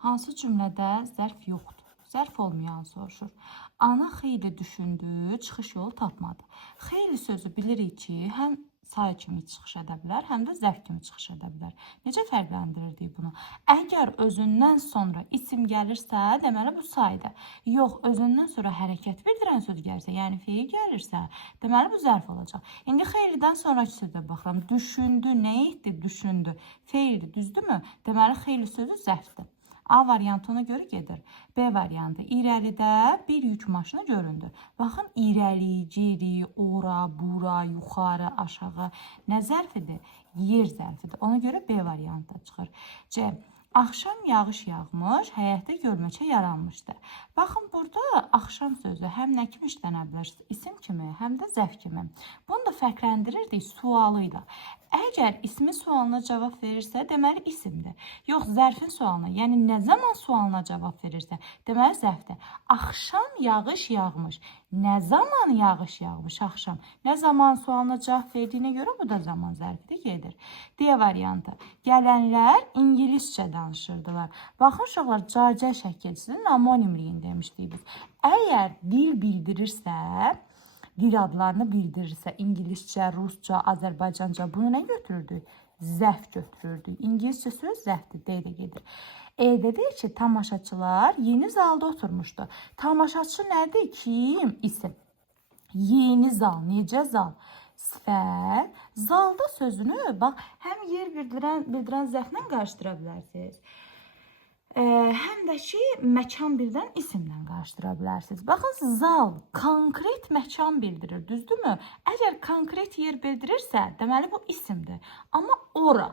Hansı cümlədə zərf yoxdur? Zərf olmayan soruşur. Ana xeyli düşündü, çıxış yolu tapmadı. Xeyli sözü bilirik ki, həm say kimi çıxış edə bilər, həm də zərf kimi çıxış edə bilər. Necə fərqləndirirdik bunu? Əgər özündən sonra isim gəlirsə, deməli bu saydır. Yox, özündən sonra hərəkət bildirən söz gəlirsə, yəni feil gəlirsə, deməli bu zərf olacaq. İndi xeylidən sonraki sözə baxıram. Düşündü, nə etdi? Düşündü. Feildir, düzdürmü? Deməli xeyli sözü zərfdir. A variantı ona görə gedir. B variantı. İrəlidə bir yük maşını göründü. Baxın, irəli, geri, ora, bura, yuxarı, aşağı nə zərfidir? Yer zərfidir. Ona görə B variantı çıxır. C. Axşam yağış yağmış, həyətdə gölməçə yaranmışdı. Baxın, burada axşam sözü həm nə kimi işlənə bilər? İsim kimi, həm də zərf kimi. Bunu da fərqləndirirdik sualıyla. Əgər ismin sualına cavab verirsə, deməli isimdir. Yox, zərfin sualına, yəni nə zaman sualına cavab verirsə, deməli zərfdir. Axşam yağış yağmış. Nə zaman yağış yağmış axşam? Nə zaman sualına cavab verdiyinə görə bu da zaman zərfidir, gedir. D variantı. Gələnlər ingiliscə danışırdılar. Baxın, uşaqlar, cacə şəkilsinin amonimliyin demişdik biz. Əgər dil bildirirsə, dil adlarını bildirirsə, ingiliscə, rusca, azərbaycanca bunu nə götürürdük? Zərf götürürdük. İngiliscə söz zərfdir, D də gedir. E'də deyir ki, tamaşaçılar yeni zalda oturmuşdu. Tamaşaçı nədir? Kim? İsim. Yeni zal, necə zal? Sifət. Zalda sözünü, bax, həm yer bildirən zərflə qarışdıra bilərsiniz. Həm də ki, məkan bildirən isimlə qarışdıra bilərsiniz. Baxın, zal konkret məkan bildirir, düzdürmü? Əgər konkret yer bildirirsə, deməli bu isimdir. Amma ora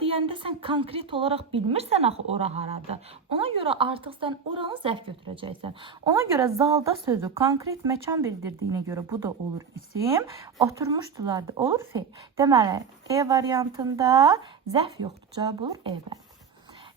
deyəndə sən konkret olaraq bilmirsən axı ora haradır. Ona görə artıq sən oranı zərf götürəcəksən. Ona görə zalda sözü konkret məkan bildirdiyinə görə bu da olur isim. Oturmuşdular da olur feil. Deməli, E variantında zərf yoxdur. Cavab olur E variantı.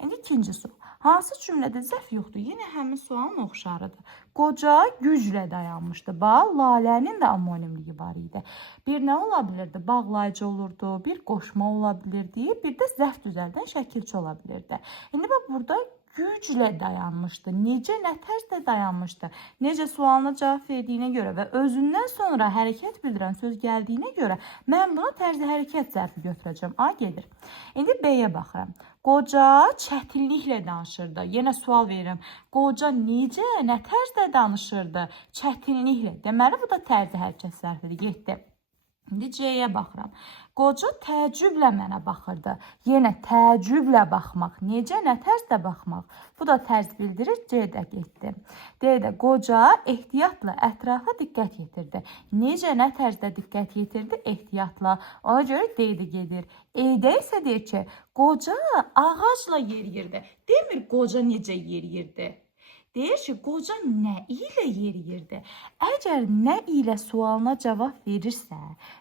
İndi ikinci sual. Hansı cümlədə zərf yoxdur? Yenə həmin sualın oxşarıdır. Qoca güclə dayanmışdı. Bax, lalənin də amonimliyi var idi. Bir nə ola bilirdi? Bağlayıcı olurdu, bir qoşma ola bilirdi, bir də zərf düzəldən şəkilçi ola bilirdi. İndi bax, burada güclə dayanmışdı. Necə, nə tərzdə dayanmışdı? Necə sualına cavab verdiyinə görə və özündən sonra hərəkət bildirən söz gəldiyinə görə mən buna tərzi hərəkət zərfi götürəcəm. A gedir. İndi B-yə baxıram. Qoca çətinliklə danışırdı. Yenə sual verirəm. Qoca necə, nə tərzdə danışırdı? Çətinliklə. Deməli, bu da tərzi hərəkət zərfidir. Getdi. İndi C-yə baxıram. Qoca təəccüblə mənə baxırdı. Yenə təəccüblə baxmaq. Necə, nə tərzdə baxmaq? Bu da tərz bildirir. C-də getdi. D-də qoca ehtiyatla ətrafa diqqət yetirdi. Necə, nə tərzdə diqqət yetirdi? Ehtiyatla. Ona görə D-də gedir. E-də isə deyir ki, qoca ağacla yeriyirdi. Demir, qoca necə yeriyirdi? Deyir ki, qoca nə ilə yeriyirdi? Əgər nə ilə sualına cavab verirsə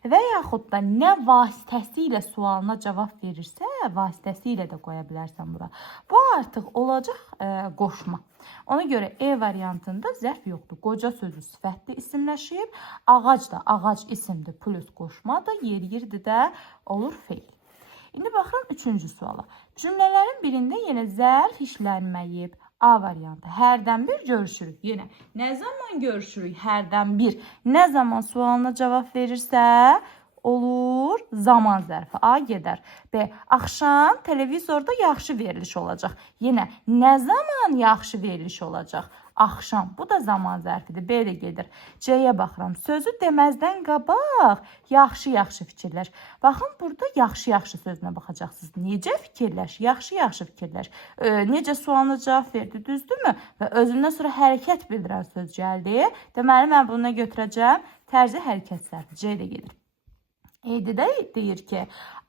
və yaxud da nə vasitəsilə sualına cavab verirsə, vasitəsilə də qoya bilərsən bura. Bu artıq olacaq qoşma. Ona görə E variantında zərf yoxdur. Qoca sözü sifətli isimləşib, ağac da ağac isimdir, plus qoşma da yeriyirdi də olur feil. İndi baxıram üçüncü suala. Cümlələrin birində yenə zərf işlənməyib. A variantı. Hərdən bir görüşürük. Yenə nə zaman görüşürük? Hərdən bir. Nə zaman sualına cavab verirsə, olur zaman zərfi. A gedər. B. Axşam televizorda yaxşı veriliş olacaq. Yenə nə zaman yaxşı veriliş olacaq? Axşam. Bu da zaman zərfidir. B də gedir. C-yə baxıram. Sözü deməzdən qabaq yaxşı-yaxşı fikirləş. Baxın, burada yaxşı-yaxşı sözünə baxacaqsınız. Necə fikirləş? Yaxşı-yaxşı fikirləş. Necə sualına cavab verdi, düzdürmü? Və özündən sonra hərəkət bildirən söz gəldi. Deməli, mən bunu götürəcəm. Tərzi hərəkət zərfi. C də gedir. E'də də deyir ki,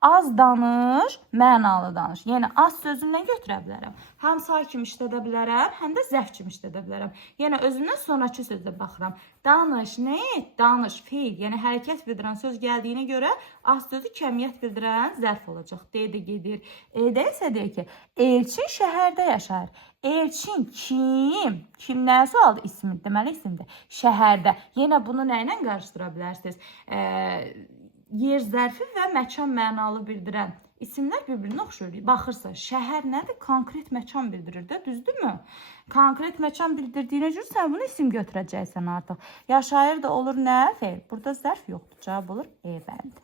az danış, mənalı danış. Yəni, az sözündən götürə bilərəm. Həm say kimi işlədə bilərəm, həm də zərf kimi işlədə bilərəm. Yəni, özündən sonraki sözdə baxıram. Danış, nə et? Danış, feil. Yəni, hərəkət bildirən söz gəldiyinə görə az sözü kəmiyyət bildirən zərf olacaq. D də gedir. E'də isə deyir ki, Elçin şəhərdə yaşayır. Elçin kim? Kim nə sualdır? İsmi, deməli isimdir. Şəhərdə. Yenə bunu nə ilə qarışdıra bilərsiniz? Yer zərfi və məkan mənalı bildirən İsimlər bir-birinə oxşuyur. Baxırsan, şəhər nədir? Konkret məkan bildirir də, düzdürmü? Konkret məkan bildirdiyinə görə sən bunu isim götürəcəksən artıq. Yaşayır da olur nə? Feil. Burada zərf yoxdur. Cavab olur E bəndi.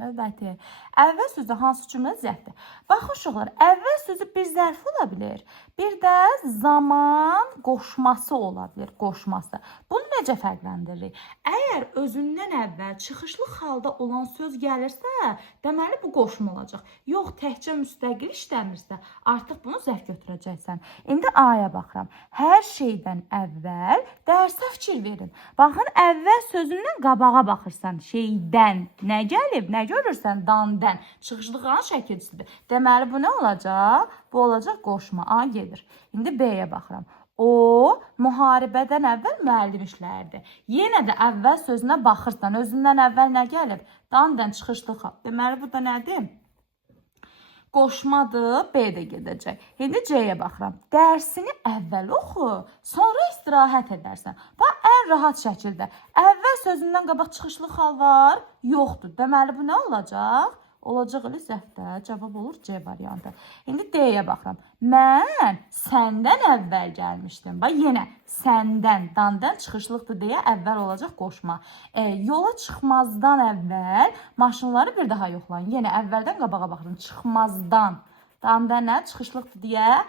Növbəti. Əvvəl sözü hansı cümlə zərfdir? Baxın uşaqlar, əvvəl sözü bir zərf ola bilir. Bir də zaman qoşması ola bilir, qoşması. Bunu necə fərqləndiririk? Əgər özündən əvvəl çıxışlı halda olan söz gəlirsə, deməli bu qoşma olacaq. Yox, təkcə müstəqil işləmirsə, artıq bunu zərf götürəcəksən. İndi A-ya baxıram. Hər şeydən əvvəl dərsə fikir verin. Baxın, əvvəl sözündən qabağa baxırsan. Şeydən nə gəlib, nə görürsən? Dan-dən. Çıxışlığın şəkilçisidir. Deməli, bu nə olacaq? Bu olacaq qoşma. A gedir. İndi B-yə baxıram. O, müharibədən əvvəl müəllim işləyirdi. Yenə də əvvəl sözünə baxırsan. Özündən əvvəl nə gəlib? Dan-dən çıxışlıq. Deməli, bu da nədir? Qoşmadır, B də gedəcək. İndi C-yə baxıram. Dərsini əvvəl oxu, sonra istirahət edərsən. Bax, ən rahat şəkildə. Əvvəl sözündən qabaq çıxışlı hal var, yoxdur. Deməli, bu nə olacaq? Olacaq elə zərfdə. Cavab olur C variantı. İndi D-yə baxıram. Mən səndən əvvəl gəlmişdim. Bax, yenə səndən, dandan çıxışlıqdır deyə əvvəl olacaq qoşma. Yola çıxmazdan əvvəl maşınları bir daha yoxlayın. Yenə əvvəldən qabağa baxın. Çıxmazdan. Dandan nə? Çıxışlıqdır deyə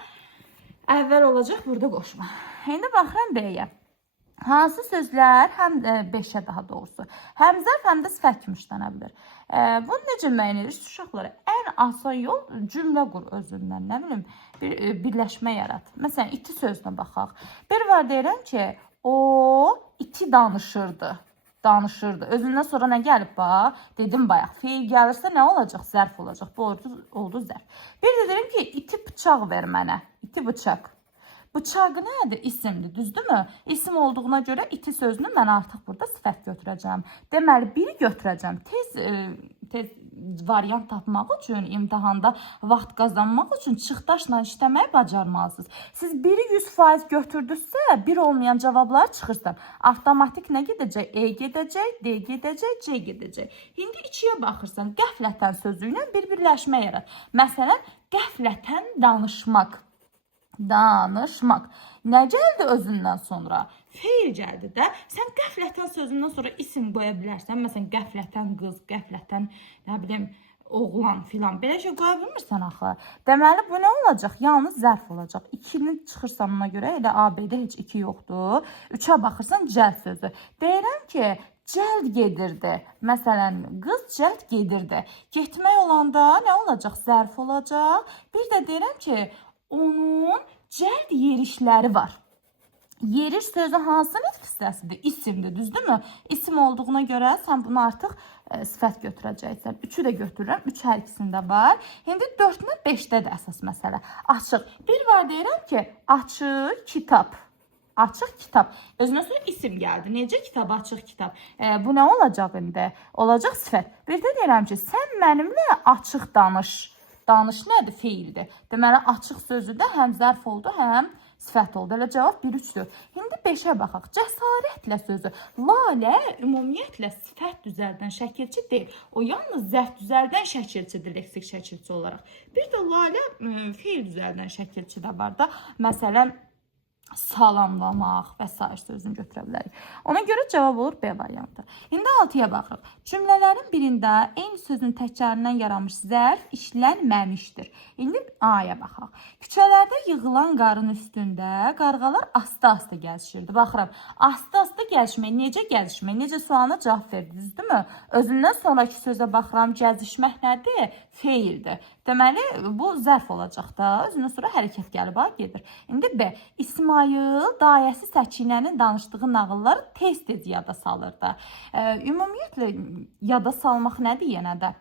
əvvəl olacaq burada qoşma. İndi baxıram B-yə. Hansı sözlər həm 5-ə daha doğrusu həm zərf, həm də sifət kimi işlənə bilir. Bunu necə müəyyən edirik? Uşaqlara ən asan yol cümlə qur özündən, nə bilim, bir birləşmə yarat. Məsələn, iti sözünə baxaq. Bir var deyirəm ki, o iti danışırdı. Danışırdı. Özündən sonra nə gəlib bax? Dedim bayaq, feil gəlirsə nə olacaq? Zərf olacaq. Bu oldu zərf. Bir də deyirəm ki, iti bıçaq ver mənə. İti bıçaq. Bıçaq nədir? İsimdir, düzdürmü? İsim olduğuna görə iti sözünü mən artıq burada sifət götürəcəm. Deməli, biri götürəcəm. Tez variant tapmaq üçün, imtahanda vaxt qazanmaq üçün çıxdaşla işləməyi bacarmalısınız. Siz biri 100% götürdünüzsə, bir olmayan cavablar çıxırsan. Avtomatik nə gedəcək? E gedəcək, D gedəcək, C gedəcək. İndi ikiyə baxırsan, qəflətən sözü ilə bir birləşmə yarat. Məsələn, qəflətən danışmaq. Danışmaq. Nə gəldi özündən sonra? Feil gəldi də. Sən qəflətən sözündən sonra isim qoya bilərsən. Məsələn, qəflətən qız, qəflətən, nə bilim, oğlan filan. Belə şey qoya bilmirsən axı. Deməli, bu nə olacaq? Yalnız zərf olacaq. 2-ni çıxırsan ona görə, elə A-B-də heç 2 yoxdur. 3-ə baxırsan, cəld sözü. Deyirəm ki, cəld gedirdi. Məsələn, qız cəld gedirdi. Getmək olanda nə olacaq? Zərf olacaq. Bir də deyirəm ki, onun cəld yerişləri var. Yeriş sözü hansı nitq hissəsidir? İsimdir, düzdürmü? İsim olduğuna görə sən bunu artıq sifət götürəcəksən. 3-ü də götürürəm. 3 hər ikisində var. İndi 4-dən 5-dədir əsas məsələ. Açıq. Bir var deyirəm ki, açıq kitab. Açıq kitab. Özünə sonra isim gəldi. Necə kitab? Açıq kitab. Bu nə olacaq indi? Olacaq sifət. Bir də deyirəm ki, sən mənimlə açıq danış. Danış nədir? Feildir. Deməli, açıq sözü də həm zərf oldu, həm sifət oldu. Elə cavab 1-3-dür. İndi 5-ə baxaq. Cəsarətlə sözü. Lalə ümumiyyətlə sifət düzəldən şəkilçi deyil. O yalnız zərf düzəldən şəkilçidir, leksik şəkilçi olaraq. Bir də lalə feil düzəldən şəkilçi də var da. Məsələn, salamlamaq və s. sözünü götürə bilərik. Ona görə cavab olur B variantı. İndi 6-ya baxırıq. Cümlələrin birində eyni sözün təkrar-ından yaranmış zərf işlənməmişdir. İndi A-ya baxaq. Küçələrdə yığılan qarın üstündə qarğalar asta-asta gəzişirdi. Baxıram, asta-asta gəzişmək, necə gəzişmək, necə sualına cavab verdi, düzdürmü? Özündən sonraki sözə baxıram, gəzişmək nədir? Feildir. Deməli, bu zərf olacaq da, özündən sonra hərəkət gəlib, gedir. İndi B. İsmail dayəsi Səkinənin danışdığı nağılları tez-tez yada salırdı. Ümumiyyətlə, yada salmaq nədir yenə də?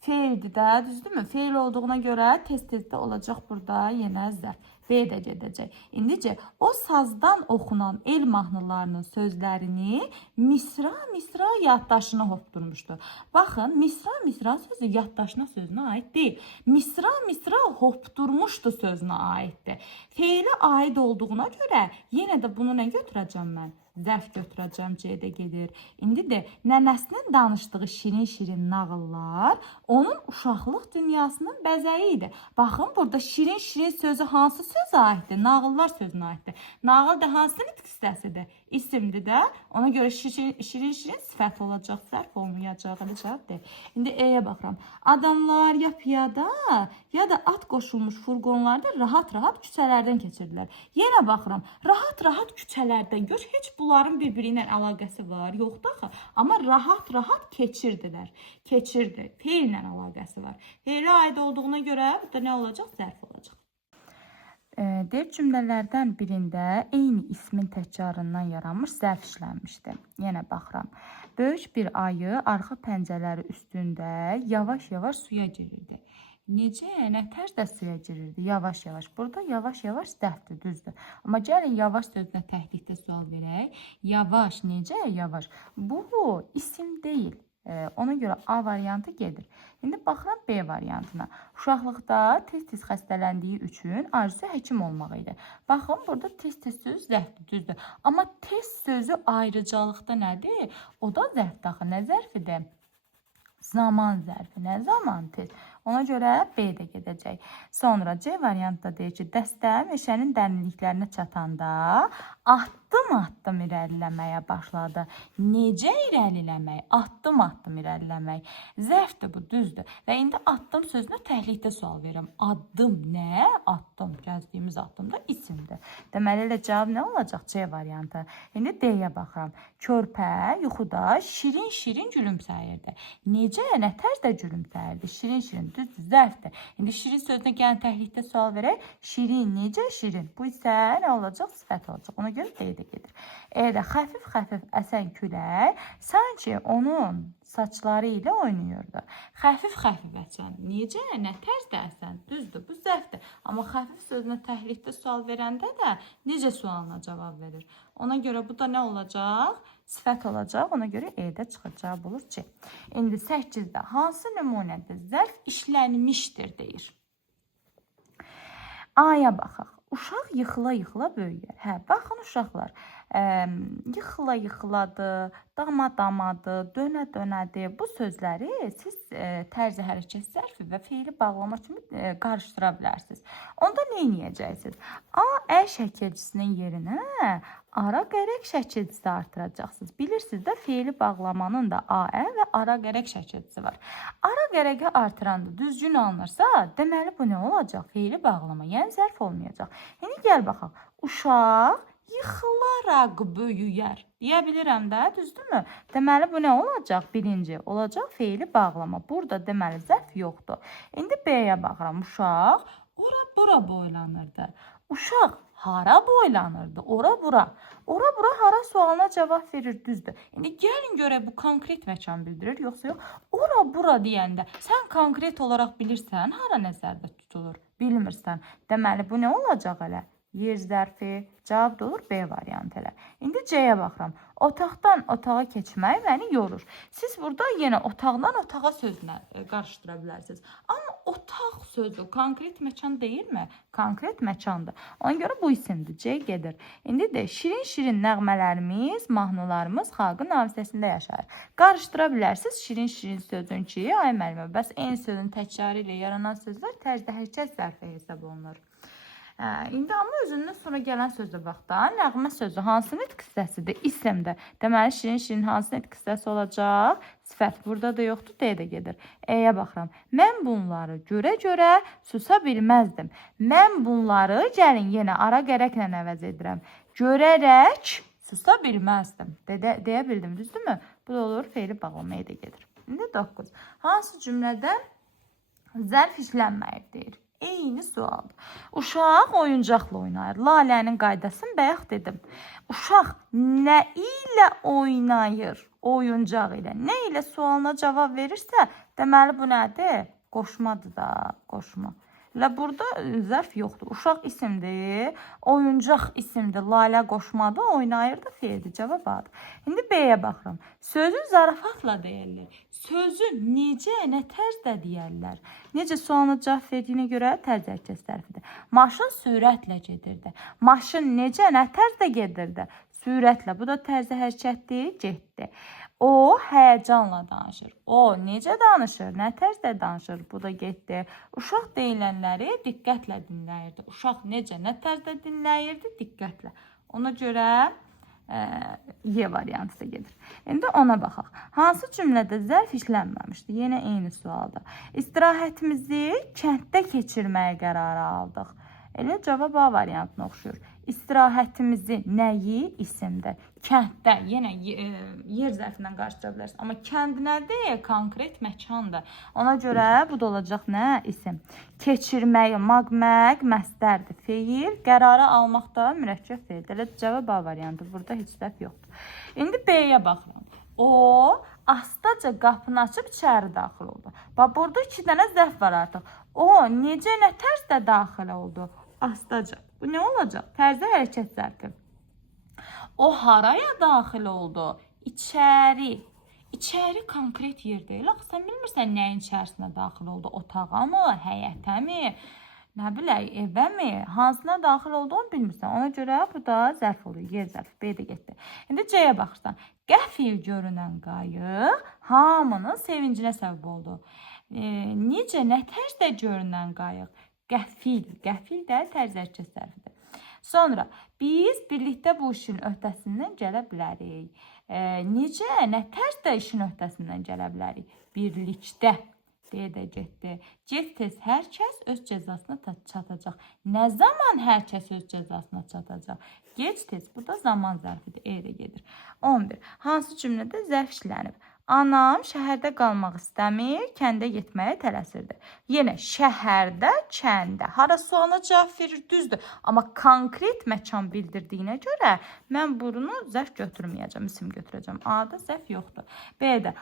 Feildir də, düzdürmü? Feil olduğuna görə tez-tez də olacaq burada yenə zərf. B də gedəcək. İndicə o sazdan oxunan el mahnılarının sözlərini misra yaddaşına hopdurmuşdu. Baxın, misra sözü yaddaşına sözünə aid deyil. Misra hopdurmuşdu sözünə aiddir. Feilə aid olduğuna görə yenə də bunu nə götürəcəm mən? Zərf götürəcəm, C-də gedir. İndi də nənəsinin danışdığı şirin nağıllar onun uşaqlıq dünyasının bəzəyi idi. Baxın, burada şirin sözü hansı sözə aiddir? Nağıllar sözünə aiddir. Nağıl da hansı nitq hissəsidir? İsimdir də. Ona görə şirin sifət olacaq, zərf olmayacaq. Elə cavab deyil. İndi E-yə baxıram. Adamlar ya piyada, ya da at qoşulmuş furqonlarda rahat küçələrdən keçirdilər. Yenə baxıram. Rahat küçələrdən gör, heç bunların bir-biri ilə əlaqəsi var, yoxdur axı. Amma rahat keçirdilər. Keçirdi. Feillə əlaqəsi var. Feilə aid olduğuna görə burada nə olacaq? Zərf olacaq. Dev cümlələrdən birində eyni ismin təkrarından yaranmış zərf işlənmişdi. Yenə baxıram. Böyük bir ayı arxa pəncələri üstündə yavaş suya girirdi. Necə? Nə tərzdə suya girirdi? Yavaş. Burada yavaş zərfdir, düzdür. Amma gəlin yavaş sözünə təklikdə sual verək. Yavaş, necə? Yavaş. Bu isim deyil. Ona görə A variantı gedir. İndi baxıram B variantına. Uşaqlıqda tez xəstələndiyi üçün arzusu həkim olmaq idi. Baxın, burada tez söz zərfdir, düzdür. Amma tez sözü ayrıcalıqda nədir? O da zərfdir axı. Nə zərfidir? Zaman zərfi. Nə zaman tez? Ona görə B də gedəcək. Sonra C variantda deyir ki, dəstə meşənin dərinliklərinə çatanda addım irəliləməyə başladı. Necə irəliləmək? Addım irəliləmək. Zərfdir bu, düzdür. Və indi addım sözünə təklikdə sual verirəm. Addım nə? Addım. Gəzdiyimiz addım da isimdir. Deməli, elə cavab nə olacaq? C variantı. İndi D-yə baxıram. Körpə yuxuda şirin gülümsəyirdi. Necə? Nə tərzdə gülümsəyirdi? Şirin. Düzdür, zərfdir. İndi şirin sözünə gəlin təklikdə sual verək. Şirin, necə şirin? Bu isə nə olacaq? Sifət olacaq. Ona görə D-də gedir. E-də xəfif əsən külək sanki onun saçları ilə oynayırdı. Xəfif əsən. Necə? Nə tərzdə əsən? Düzdür, bu zərfdir. Amma xəfif sözünə təklikdə sual verəndə də necə sualına cavab verir? Ona görə bu da nə olacaq? Sifət olacaq. Ona görə E-də çıxacaq olur C. İndi 8-də hansı nümunədə zərf işlənmişdir deyir. A-ya baxaq. Uşaq yıxıla böyüyər. Baxın uşaqlar. Yıxıladı, damadı, dönədi. Bu sözləri siz tərzi hərəkət zərfi və feili bağlama kimi qarışdıra bilərsiniz. Onda nə edəcəksiniz? A şəkilçisinin yerinə ara gərək şəkilçisi artıracaqsınız. Bilirsiniz də feili bağlamanın da A və ara gərək şəkilçisi var. Ara gərəki artıranda düzgün alınırsa, deməli bu nə olacaq? Feili bağlama, yəni zərf olmayacaq. İndi gəl baxaq. Uşaq yıxılaraq böyüyər. Deyə bilirəm də, düzdürmü? Deməli, bu nə olacaq? Birinci olacaq feili bağlama. Burada deməli zərf yoxdur. İndi B-yə baxıram. Uşaq ora-bura boylanırdı. Uşaq hara boylanırdı? Ora-bura. Ora-bura hara sualına cavab verir, düzdür. İndi gəlin görək bu konkret məkan bildirir, yoxsa yox? Ora-bura deyəndə sən konkret olaraq bilirsən, hara nəzərdə tutulur? Bilmirsən. Deməli, bu nə olacaq elə? Yer zərfi, cavab da olur B variantı elə. İndi C-yə baxıram. Otaqdan otağa keçmək məni yorur. Siz burada yenə otaqdan otağa sözünə qarışdıra bilərsiniz. Amma otaq sözü konkret məkan deyilmi? Konkret məkandır. Ona görə bu isimdir. C gedir. İndi də şirin nəğmələrimiz, mahnılarımız xalqın hafizəsində yaşayır. Qarışdıra bilərsiniz şirin sözün ki, ay müəllimə, bəs eyni sözün təkrarı ilə yaranan sözlər tərzdə hərəkət zərfi hesab olunur. İndi amma özündən sonra gələn sözə bax da, nəğmə sözü hansı nitq hissəsidir? İsimdir. Deməli, şirin hansı nitq hissəsi olacaq? Sifət. Burada da yoxdur, D-də gedir. E-yə baxıram. Mən bunları görə susa bilməzdim. Mən bunları, gəlin yenə ara gərəklə əvəz edirəm. Görərək susa bilməzdim. Deyə bildim, düzdürmü? Bu da olur, feili bağlamaya da gedir. İndi 9. Hansı cümlədə zərf işlənməyib deyir? Eyni sualdır. Uşaq oyuncaqla oynayır. Lalənin qaydasını bayaq dedim. Uşaq nə ilə oynayır? Oyuncaq ilə. Nə ilə sualına cavab verirsə, deməli bu nədir? Qoşmadır da, qoşma. Elə burada zərf yoxdur. Uşaq isimdir, oyuncaq isimdir, Lalə qoşmadı, oynayırdı, feildir. Cavab A'dır. İndi B-yə baxıram. Sözü zarafatla deyirlər. Sözü necə, nə tərzdə deyərlər? Necə sualına cavab verdiyinə görə tərz hərəkət zərfidir. Maşın sürətlə gedirdi. Maşın necə, nə tərzdə gedirdi? Sürətlə. Bu da tərzi hərəkətdir, getdi. O həyəcanla danışır. O necə danışır? Nə tərzdə danışır? Bu da getdi. Uşaq deyilənləri diqqətlə dinləyirdi. Uşaq necə, nə tərzdə dinləyirdi? Diqqətlə. Ona görə Y variantı da gedir. İndi ona baxaq. Hansı cümlədə zərf işlənməmişdir? Yenə eyni sualdır. İstirahətimizi kənddə keçirməyə qərarı aldıq. Elə cavab A variantına oxşuyur. İstirahətimizi nəyi isimdir? Kənddə, yenə yer zərfindən qarşıdıra bilərsiniz. Amma kənd nədir? Konkret məkandır. Ona görə bu da olacaq nə? İsim. Keçirmək, maqmaq, məstərdir. Feil, qərarı almaq da mürəkkəb feildir. Elə cavab A variantı. Burada heç zərf yoxdur. İndi B-yə baxıram. O astaca qapını açıb içəri daxil oldu. Bax, burada 2 dənə zərf var artıq. O necə, nə tərzdə daxil oldu? Astaca. Bu nə olacaq? Tərzi hərəkət zərfi. O haraya daxil oldu? İçəri. İçəri konkret yer deyil. Axı, sən bilmirsən nəyin içərisinə daxil oldu? Otağa mı? Həyətə mi? Nə bilək, evə mi? Hansına daxil olduğunu bilmirsən. Ona görə bu da zərf olur. Yer zərfi. B də getdi. İndi C-yə baxırsan. Qəfil görünən qayıq hamının sevincinə səbəb oldu. Necə, nə tərzdə görünən qayıq? Qəfil. Qəfil də tərz hərəkət zərfidir. Sonra biz birlikdə bu işin öhdəsindən gələ bilərik. Necə, nə tərzdə işin öhdəsindən gələ bilərik? Birlikdə. D də getdi. Gec-tez hər kəs öz cəzasına çatacaq. Nə zaman hər kəs öz cəzasına çatacaq? Gec-tez. Bu da zaman zərfidir. E də gedir. 11. Hansı cümlədə zərf işlənib? Anam şəhərdə qalmaq istəmir, kəndə getməyə tələsirdi. Yenə şəhərdə, kəndə. Hara sualına cavab verir, düzdür. Amma konkret məkan bildirdiyinə görə mən bunu zərf götürməyəcəm, isim götürəcəm. A-da zərf yoxdur. B-də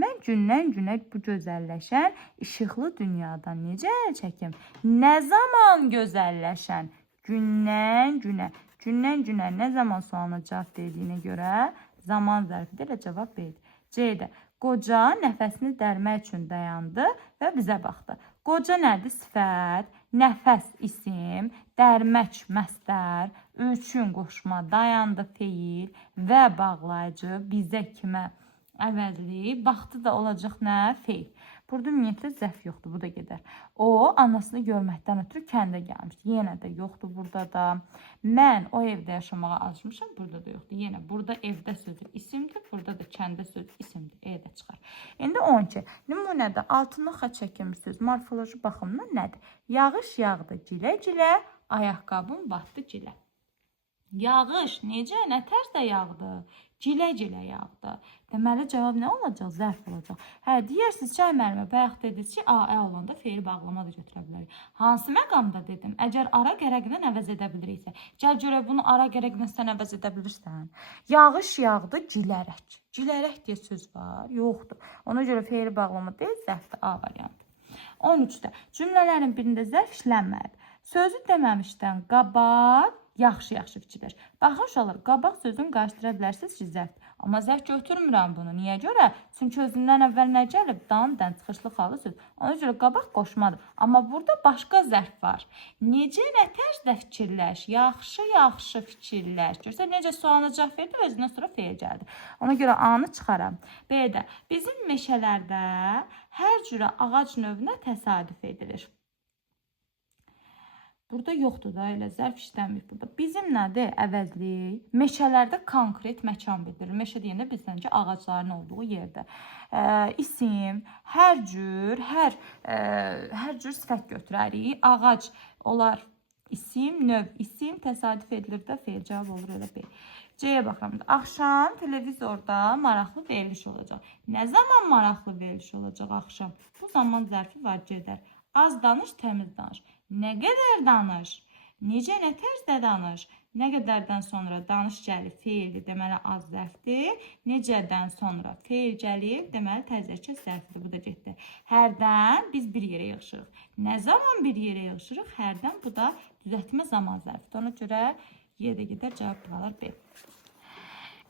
mən gündən-günə bu gözəlləşən işıqlı dünyadan necə əl çəkim? Nə zaman gözəlləşən? Gündən-günə. Gündən-günə nə zaman sualına cavab verdiyinə görə zaman zərfidir. Elə cavab B-dir. C-də qoca nəfəsini dərmək üçün dayandı və bizə baxdı. Qoca nədir? Sifət, nəfəs isim, dərmək məstər, üçün qoşma, dayandı feil və bağlayıcı bizə kimə əvəzli, baxdı da olacaq nə? Feil. Burada ümumiyyətlə zərf yoxdur, bu da gedər. O, anasını görməkdən ötürü kəndə gəlmiş. Yenə də yoxdur burada da. Mən o evdə yaşamağa alışmışam, burada da yoxdur. Yenə burada evdə sözü isimdir, burada da kəndə sözü isimdir. E də çıxar. İndi 12. Nümunədə altından xətt çəkilmişsiniz. Morfoloji baxımdan nədir? Yağış yağdı gilə-gilə, ayaqqabım batdı gilə. Yağış necə, nə tərzdə yağdı? Gilə-gilə yağdı. Deməli, cavab nə olacaq? Zərf olacaq. Deyirsiniz ki, müəllimə, bayaq dediniz ki, A olanda feil bağlama da götürə bilərik. Hansı məqamda dedim? Əgər ara gərəqindən əvəz edə biliriksə, gəl görək bunu ara gərəqindən əvəz edə bilirsən. Yağış yağdı gilərək. Gilərək deyə söz var, yoxdur. Ona görə feil bağlama deyil, zərfdir. A variantı. 13-də cümlələrin birində zərf işlənməyib. Sözü deməmişdən qabaq yaxşı-yaxşı fikirləş. Baxın uşaqlar, qabaq sözünü qarşıdıra bilərsiniz ki, zərfdir. Amma zərf götürmürəm bunu. Niyə görə? Çünki özündən əvvəl nə gəlib? Dan, çıxışlı xalı söz. Ona görə qabaq qoşmadır. Amma burada başqa zərf var. Necə, nə tərzdə fikirləş? Yaxşı-yaxşı fikirləş. Görsən, necə sualına cavab verdi, özündən sonra feil gəldi. Ona görə A-nı çıxaram. B-də bizim meşələrdə hər cürə ağac növünə təsadüf edilir. Burada yoxdur da, elə zərf işləmir burada. Bizim nədir? Əvəzlik. Meşələrdə konkret məkan bildirir. Meşə deyəndə bilsən ki, ağacların olduğu yerdə. İsim, hər cür sifət götürərik. Ağac olar isim, növ isim, təsadüf edilir də feil. Cavab olur elə B. C-yə baxıram. Axşam televizorda maraqlı veriliş olacaq. Nə zaman maraqlı veriliş olacaq axşam? Bu zaman zərfi var, gedər. Az danış, təmiz danış. Nə qədər danış? Necə, nə tərzdə danış? Nə qədərdən sonra danış gəlib feilli, deməli az zərfdir. Necədən sonra feil gəlib, deməli təzəkə zərfdir. Bu da getdi. Hərdən biz bir yerə yığışırıq. Nə zaman bir yerə yığışırıq? Hərdən, bu da düzəltmə zaman zərfidir. Ona görə yerdə gedər, cavab qalar B.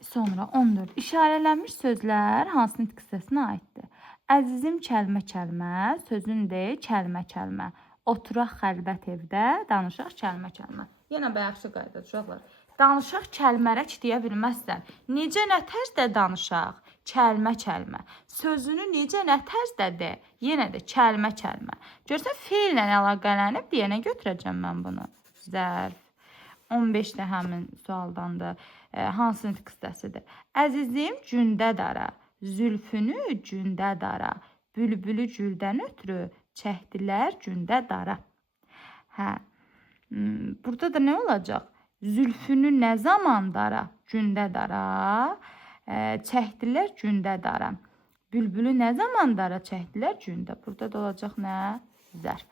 Sonra 14. İşarələnmiş sözlər hansı nitq hissəsinə aiddir? Əzizim kəlmə-kəlmə, sözün deyil, kəlmə-kəlmə. Oturaq xəlbət evdə, danışaq kəlmə-kəlmə. Yenə bayaqçı qayda, uşaqlar. Danışaq kəlmərək deyə bilməzsən. Necə nə tərzdə danışaq? Kəlmə-kəlmə. Sözünü necə nə tərzdə de? Yenə də kəlmə-kəlmə. Görsən, feillə əlaqələnib deyənə götürəcəm mən bunu. Zərf. 15 də həmin sualdandır. Hansı nitq hissəsidir? Əzizim gündə dara, zülfünü gündə dara, bülbülü güldən ötürü çəkdilər gündə dara. Hə. Burada da nə olacaq? Zülfünü nə zaman dara? Gündə dara. Çəkdilər gündə dara. Bülbülü nə zaman dara? Çəkdilər gündə. Burada da olacaq nə? Zərf.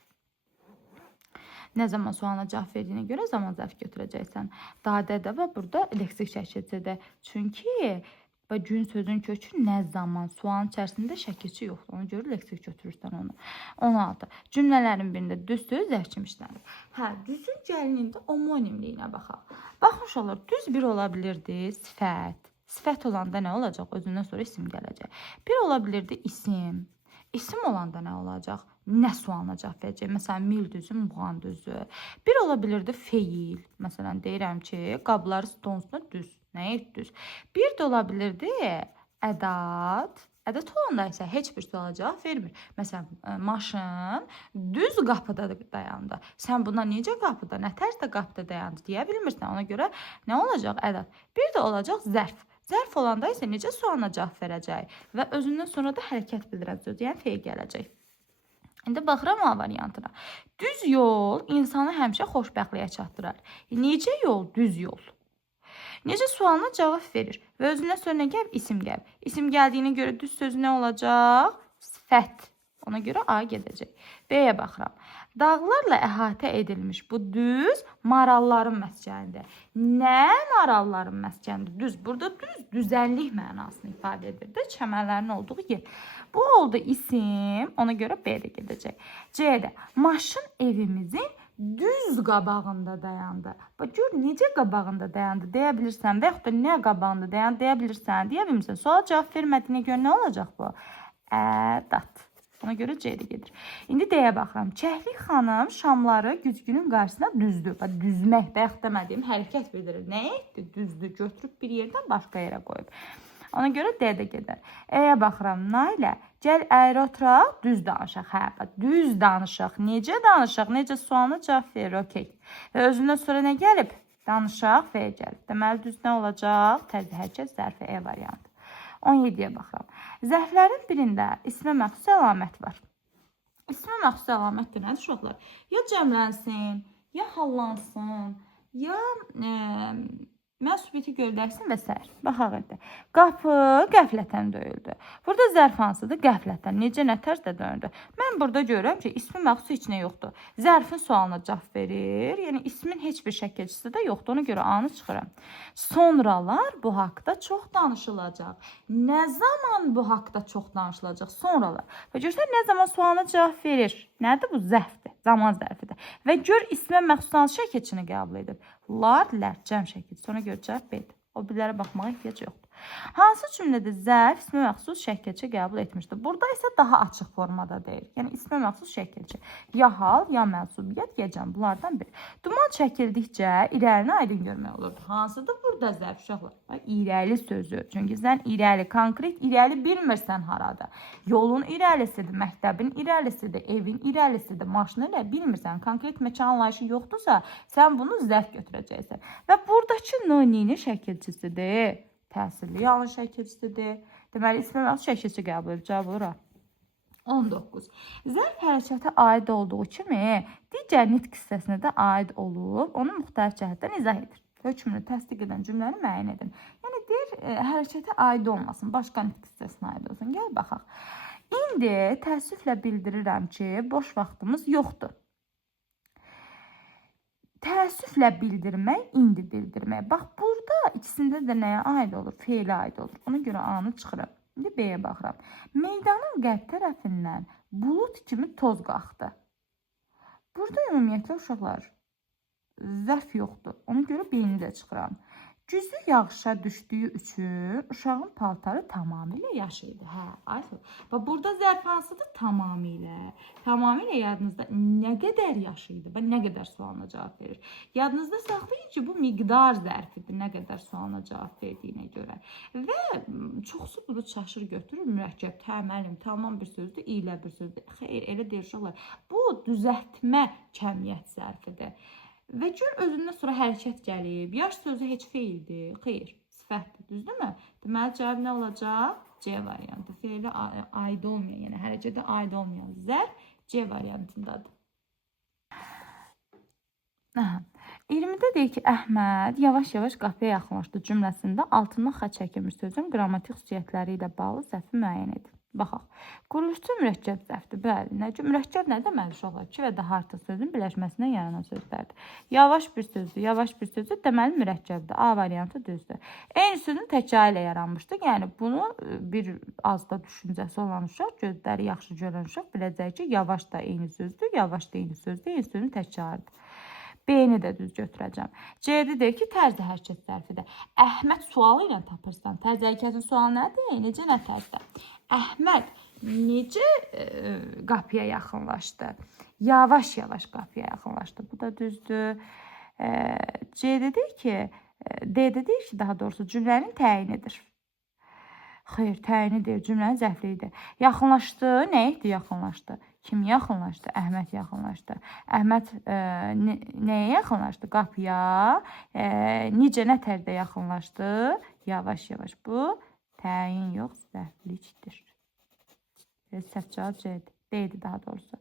Nə zaman sualına cavab verdiyinə görə zaman zərf götürəcəksən. Dadə də və burada leksik şəkilçidir. Çünki gün sözün kökü nə zaman, sualın içərisində şəkilçi yoxdur. Ona görə leksik götürürsən onu. 16. Cümlələrin birində düz söz zərf kimi işlənir. Hə, düzün gəlinində homonimliyinə baxaq. Baxın uşaqlar, düz bir ola bilirdi sifət. Sifət olanda nə olacaq? Özündən sonra isim gələcək. Bir ola bilirdi isim. İsim olanda nə olacaq? Nə sualına cavab verəcək? Məsələn, mil düzü, muğan düzü. Bir ola bilirdi feil. Məsələn, deyirəm ki, qabları stolun üstünə düz. Nəyə düz? Bir də ola bilirdi ədat. Ədat olanda isə heç bir suala cavab vermir. Məsələn, maşın düz qapıda dayandı. Sən buna necə qapıda, nə tərzdə qapıda dayandı deyə bilmirsən. Ona görə nə olacaq? Ədat. Bir də olacaq zərf. Zərf olanda isə necə sualına cavab verəcək və özündən sonra da hərəkət bildirən söz, yəni feil gələcək. İndi baxıram A variantına. Düz yol insanı həmişə xoşbəxtliyə çatdırar. Necə yol? Düz yol. Necə sualına cavab verir və özündən sonra nə gəlib? İsim gəlib. İsim gəldiyinə görə düz sözü nə olacaq? Sifət. Ona görə A gedəcək. B-yə baxıram. Dağlarla əhatə edilmiş bu düz maralların məskənidir. Nə maralların məskənidir? Düz. Burada düz, düzənlik mənasını ifadə edir də, çəmənlərin olduğu yer. Bu oldu isim. Ona görə B-də gedəcək. C-də maşın evimizin düz qabağında dayandı. Bax, gör necə qabağında dayandı deyə bilirsən və yaxud da nə qabağında dayandı deyə bilirsən, deyə bilmirsən. Sual cavab vermədiyinə görə nə olacaq bu? Ədat. Ona görə C-də gedir. İndi D-yə baxıram. Çəhlik xanım şamları güzgünün qarşısına düzdü. Bax, düzmək, bayaq demədiyim hərəkət bildirir. Nə etdi? Düzdü. Götürüb bir yerdən başqa yerə qoyub. Ona görə D-də gedər. E-yə baxıram. Nailə, gəl əyri oturaq, düz danışaq. Hə, bax, düz danışaq. Necə danışaq? Necə sualına cavab verir? Okey. Və özündən sonra nə gəlib? Danışaq və gəlib. Deməli, düz nə olacaq? Təzə hərəkət zərfi E variantı. 17-yə baxıram. Zərflərin birində ismə məxsus əlamət var. İsmə məxsus əlamətdir nədir uşaqlar? Ya cəmlənsin, ya hallansın, ya mənsubiyyəti göndərsin və s. Baxaq indi. Qapı qəflətən döyüldü. Burada zərf hansıdır? Qəflətən. Necə, nə tərzdə döyüldü? Mən burada görürəm ki, ismi məxsus heç nə yoxdur. Zərfin sualına cavab verir. Yəni, ismin heç bir şəkilçisi də yoxdur. Ona görə A-nı çıxıram. Sonralar bu haqda çox danışılacaq. Nə zaman bu haqda çox danışılacaq? Sonralar. Və görsən, nə zaman sualına cavab verir? Nədir bu? Zərfdir. Zaman zərfidir. Və gör ismə məxsus hansı şəkilçini qəbul edir? Lar, lər, cəm şəkilçisi. Ona görə cavab B-dir. O birlərə baxmağa ehtiyac yoxdur. Hansı cümlədə zərf ismə məxsus şəkilçi qəbul etmişdir? Burada isə daha açıq formada deyil. Yəni ismə məxsus şəkilçi. Ya hal, ya mənsubiyyət, ya cəm. Bunlardan biri. Duman çəkildikcə irəlini aydın görmək olurdu. Hansıdır burada zərf uşaqlar? İrəli sözü. Çünki sən irəli, konkret irəli bilmirsən harada. Yolun irəlisidir, məktəbin irəlisidir, evin irəlisidir, maşını ilə bilmirsən. Konkret məkan anlayışı yoxdursa, sən bunu zərf götürəcəksən. Və buradakı nöninin şəkilçisidir. Təsirli yalın şəkilçisidir. Deməli, ismə məxsus şəkilçi qəbul edir. Cavab olur. 19. Zərf hərəkətə aid olduğu kimi, digər nitq hissəsinə də aid olub, onu müxtəlif cəhətdən izah edir. Hökmünü təsdiq edən cümləni müəyyən edin. Yəni, deyir, hərəkətə aid olmasın, başqa nitq hissəsinə aid olsun. Gəl, baxaq. İndi təəssüflə bildirirəm ki, boş vaxtımız yoxdur. Təəssüf İflə bildirmək, indi bildirmək. Bax, burada ikisində də nəyə aid olur? Feilə aid olur. Ona görə A-nı çıxırım. İndi B-yə baxıram. Meydanın qərb tərəfindən bulut kimi toz qalxdı. Burada ümumiyyətlə uşaqlar zərf yoxdur. Ona görə B-ni də çıxıram. Güclü yağışa düşdüyü üçün uşağın paltarı tamamilə yaş idi. Hə, Ayşə. Bax, burada zərf hansıdır? Tamamilə. Tamamilə yadınızda nə qədər yaş idi və nə qədər sualına cavab verir. Yadınızda saxlayın ki, bu miqdar zərfidir, nə qədər sualına cavab verdiyinə görə. Və çoxsu bunu çaşır götürür, mürəkkəb, müəllim, tamam bir sözdür, ilə bir sözdür. Xeyr, elə deyir uşaqlar. Bu düzəltmə kəmiyyət zərfidir. Və gör özündən sonra hərəkət gəlib. Yaş sözü heç feildir. Xeyr, sifətdir. Düzdürmü? Deməli, cavab nə olacaq? C variantı. Feilə aid olmayan, yəni hərəkətə aid olmayan zərf C variantındadır. 20-də deyir ki, Əhməd yavaş-yavaş qapıya yaxınlaşdı cümləsində altından xətt çəkilmiş sözün qrammatik xüsusiyyətləri ilə bağlı zərfi müəyyən edin. Baxaq. Quruluşçu mürəkkəb zərfdir. Bəli, mürəkkəb nə deməli uşaqlar? 2 və daha artıq sözün birləşməsindən yaranan sözlərdir. Yavaş bir sözdür, deməli mürəkkəbdir. A variantı düzdür. Eyni sözün təkrarı ilə yaranmışdır. Yəni bunu bir az da düşüncəsi olan uşaq, gözləri yaxşı görən uşaq biləcək ki, yavaş da eyni sözdür, yavaş da eyni sözdür, eyni sözün təkrarıdır. B-ni də düz götürəcəm. C-də deyir ki, tərzi hərəkət zərfidir. Əhməd sualı ilə tapırsan. Tərzi hərəkətin sualı nədir? Necə, nə tərzdə? Əhməd necə qapıya yaxınlaşdı? Yavaş-yavaş qapıya yaxınlaşdı. Bu da düzdür. C-də deyir ki, D-də deyir ki, daha doğrusu cümlənin təyinidir. Xeyr, təyini deyir, cümlənin zərfliyidir. Yaxınlaşdı, nə etdi yaxınlaşdı? Kim yaxınlaşdı? Əhməd yaxınlaşdı. Əhməd nəyə yaxınlaşdı? Qapıya. Necə, nə tərdə yaxınlaşdı? Yavaş-yavaş. Bu təyin yox, zərflikdir. Səhv cavab C-dir. D-dir daha doğrusu.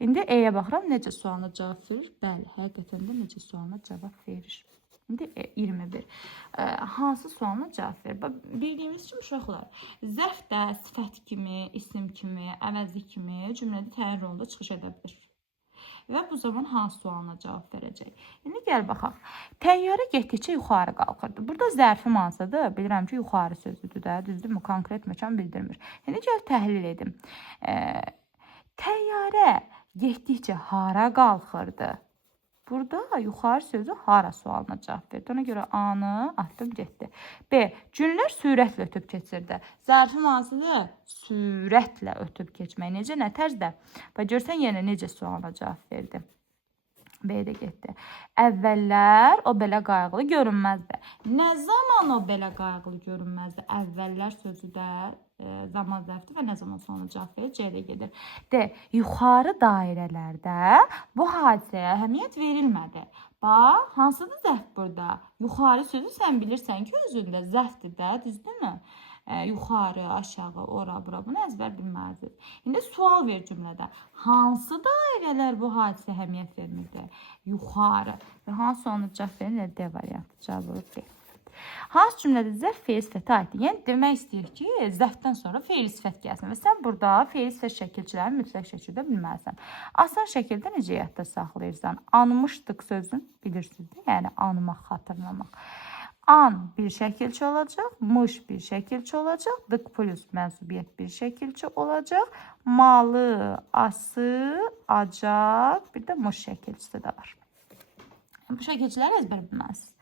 İndi E-yə baxıram, necə sualına cavab verir? Bəli, həqiqətən də necə sualına cavab verir. İndi 21. Hansı sualına cavab verir? Bildiyimiz kimi uşaqlar, zərf də sifət kimi, isim kimi, əvəzli kimi cümlədə təyin rolunda çıxış edə bilir. Və bu zaman hansı sualına cavab verəcək? İndi gəl baxaq. Təyyarə getdikcə yuxarı qalxırdı. Burada zərfim hansıdır? Bilirəm ki, yuxarı sözüdür də, düzdürmü? Konkret məkan bildirmir. İndi gəl təhlil edim. Təyyarə getdikcə hara qalxırdı? Burada yuxarı sözü hara sualına cavab verdi. Ona görə A-nı atdım getdi. B. Günlər sürətlə ötüb keçirdi. Zərfim hansıdır? Sürətlə ötüb keçmək. Necə, nə tərzdə? Və görsən yenə necə sualına cavab verdi. B-də getdi. Əvvəllər o belə qayğılı görünməzdi. Nə zaman o belə qayğılı görünməzdi? Əvvəllər sözü də zaman zərfdir və nə zaman sonra cavab verir? C-də gedir. D. Yuxarı dairələrdə bu hadisəyə əhəmiyyət verilmədi. Bax, hansıdır zərf burada? Yuxarı sözü sən bilirsən ki, özündə zərfdir də, düzdürmü? Yuxarı, aşağı, ora, bura, bunu əzbər bilməlidir. İndi sual ver cümlədə. Hansı dairələr bu hadisə əhəmiyyət vermirdi? Yuxarı. Və hansı onu cavab verir? D variantı cavab olur D. Hansı cümlədə zərf feil sifətə aiddir? Yəni demək istəyir ki, zərfdən sonra feil sifət gəlsin və sən burada feil sifət şəkilçilərini mütləq şəkildə bilməlisən. Asan şəkildə necə yadda saxlayırsan? Anmışdıq sözün, bilirsiniz, yəni anmaq, xatırlamaq. An bir şəkilçi olacaq, mış bir şəkilçi olacaq, dık plus mənsubiyyət bir şəkilçi olacaq, malı, ası, acaq, bir də mış şəkilçisi də var. Bu şəkilçiləri əzbər bilməlisiniz.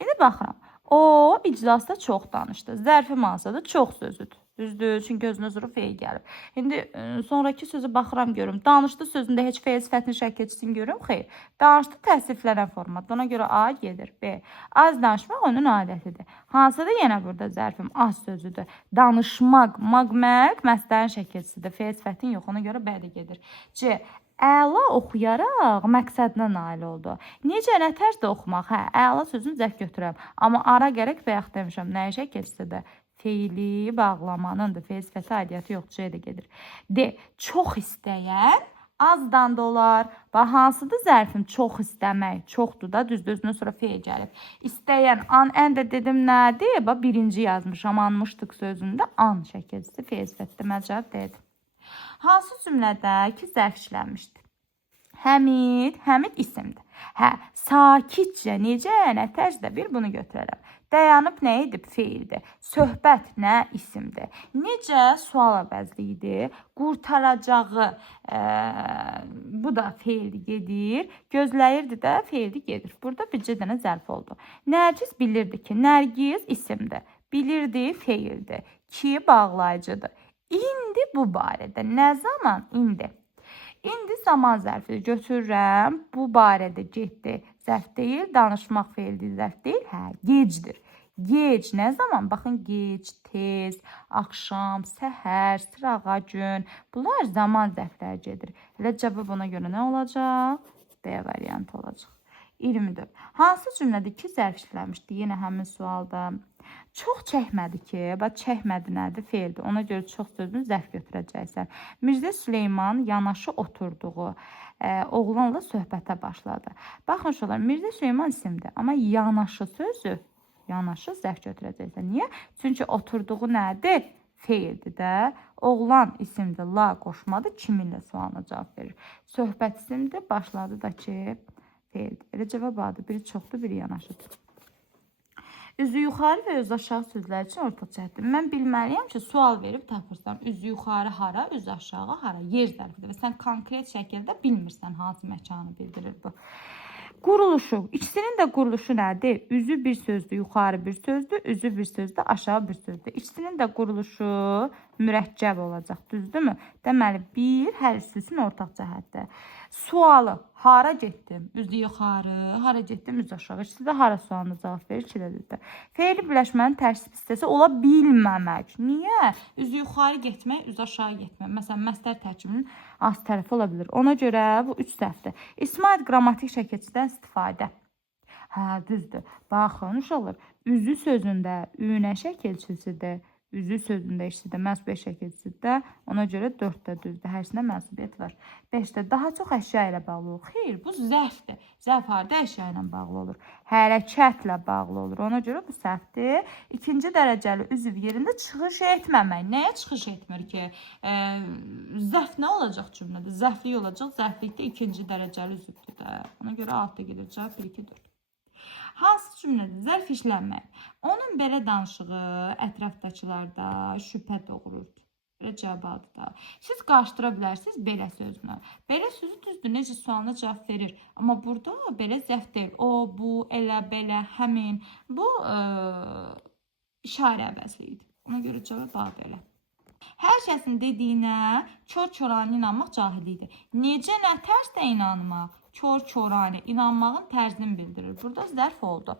İndi baxıram. O iclasda çox danışdı. Zərfim hansıdır? Çox sözüdür. Düzdür, çünki gözünə zuru feil gəlib. İndi sonraki sözü baxıram görüm. Danışdı sözündə heç feil sifətinin şəkilçisini görüm? Xeyr. Danışdı təsriflənən formatda. Ona görə A gedir. B. Az danışmaq onun adətidir. Hansıdır? Yenə burada zərfim az sözüdür. Danışmaq, maqmək məslərin şəkilçisidir. Feil sifətin yox. Ona görə B-də gedir. C. Əla oxuyaraq məqsədinə nail oldu. Necə, nə tərzdə oxumaq? Hə, əla sözünü zərf götürəm. Amma ara gərək və yaxud demişəm. Nəyə şəkilçisidir? Feili bağlamanındır. Feil sifəti aidiyyatı yox, C-də gedir. D. Çox istəyən azdan da olar. Və hansıdır zərfim? Çox istəmək. Çoxdur da, düzdür, özünə sonra feil gəlib. İstəyən, an, ən də dedim nədir? Bax, birinci yazmışam, anmışdıq sözündə an şəkilçisi feil sifəti. Deməli, cavab D-dir. Hansı cümlədə ki, zərf işlənmişdir? Həmid isimdir. Hə, sakitcə necə, nə tərzdə bir bunu götürərəm. Dayanıb nə edib? Feildir. Söhbət nə? İsimdir. Necə? Sual əvəzliyidir. Qurtaracağı, bu da feildir, gedir. Gözləyirdi də feildir, gedir. Burada bircə dənə zərf oldu. Nərgiz bilirdi ki, Nərgiz isimdir. Bilirdi, feildir. Ki, bağlayıcıdır. İndi bu barədə. Nə zaman? İndi. İndi zaman zərfidir. Götürürəm. Bu barədə getdi. Zərf deyil. Danışmaq feildir. Zərf deyil. Hə, gecdir. Gec nə zaman? Baxın, gec, tez, axşam, səhər, sırağa gün. Bunlar zaman zərfləri gedir. Elə cavab ona görə nə olacaq? B variantı olacaq. 24. Hansı cümlədə iki zərf işləmişdi? Yenə həmin sualda. Çox çəkmədi ki, bax çəkmədi nədir? Feildir. Ona görə çox sözünü zərf götürəcəksən. Mirzə Süleyman yanaşı oturduğu oğlanla söhbətə başladı. Baxın uşaqlar, Mirzə Süleyman isimdir, amma yanaşı sözü, yanaşı zərf götürəcəksən. Niyə? Çünki oturduğu nədir? Feildir də. Oğlan isimdir, la qoşmadı, kiminlə sualına cavab verir. Söhbət isimdir, başladı da ki, feildir. Elə cavab adı, biri çoxdur, biri yanaşıdır. Üzü yuxarı və üzü aşağı sözlər üçün orta cəhətdir. Mən bilməliyəm ki, sual verib tapırsan. Üzü yuxarı hara, üzü aşağı hara, yer zərfidir. Və sən konkret şəkildə bilmirsən hansı məkanı bildirir bu. Quruluşu. İkisinin də quruluşu nədir? Üzü bir sözdür, yuxarı bir sözdür, üzü bir sözdür, aşağı bir sözdür. İkisinin də quruluşu mürəkkəb olacaq, düzdürmü? Deməli, bir hər ikisinin ortaq cəhətdir. Sualı, hara getdim? Üzü yuxarı, hara getdim? Üzü aşağı. İkisi də hara sualına cavab verir, iki də düzdür. Feili birləşmənin tərs hissəsi ola bilməmək. Niyə? Üzü yuxarı getmək, üzü aşağı getmək. Məsələn, məsdər tərkibinin az tərəfi ola bilir. Ona görə bu üç səhvdir. İsmail qrammatik şəkilçidən istifadə. Hə, düzdür. Baxın, uşaqlar, üzü sözündə ünə şəkilçisidir. Üzü sözündə işlədə mənsubiyyət şəkilçisidir. Ona görə 4-də düzdür. Hər içində mənsubiyyət var. 5-də daha çox əşya ilə bağlı olur. Xeyr, bu zərfdir. Zərf harda əşya ilə bağlı olur? Hərəkətlə bağlı olur. Ona görə bu səhvdir. İkinci dərəcəli üzv yerində çıxış etməmək. Nəyə çıxış etmir ki? Zərf nə olacaq cümlədə? Zərflik olacaq. Zərflikdə ikinci dərəcəli üzvdür də. Ona görə 6-da gedir. Cavab 1-2-4. Hansı cümlədə zərf işlənmək? Onun belə danışığı ətrafdakılarda şübhə doğurur. Belə cavabı da. Siz qarşıdıra bilərsiniz belə sözünü. Belə sözü düzdür, necə sualına cavab verir. Amma burada belə zərf deyil. O, bu, elə, belə, həmin. Bu işarə əvəzliyidir. Ona görə cavab A belə. Hər kəsin dediyinə kör-körani inanmaq cahillikdir. Necə, nə tərzdə inanmaq? Kör-körani inanmağın tərzini bildirir. Burada zərf oldu.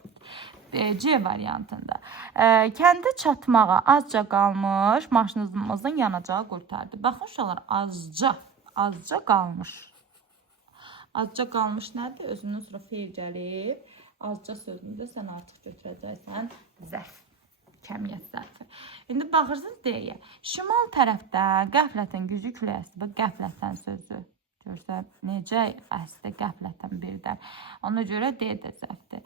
C variantında. Kəndə çatmağa azca qalmış, maşınımızın yanacağı qurtardı. Baxın uşaqlar, azca qalmış. Azca qalmış nədir? Özündən sonra feil gəlib. Azca sözünü də sən artıq götürəcəksən zərf. Kəmiyyət zərfi. İndi baxırsınız deyə. Şimal tərəfdən qəflətən güclü külək əsdi. Bax, qəflətən sözü. Görsə, necə əsdi qəflətən birdən. Ona görə D də zərfdir.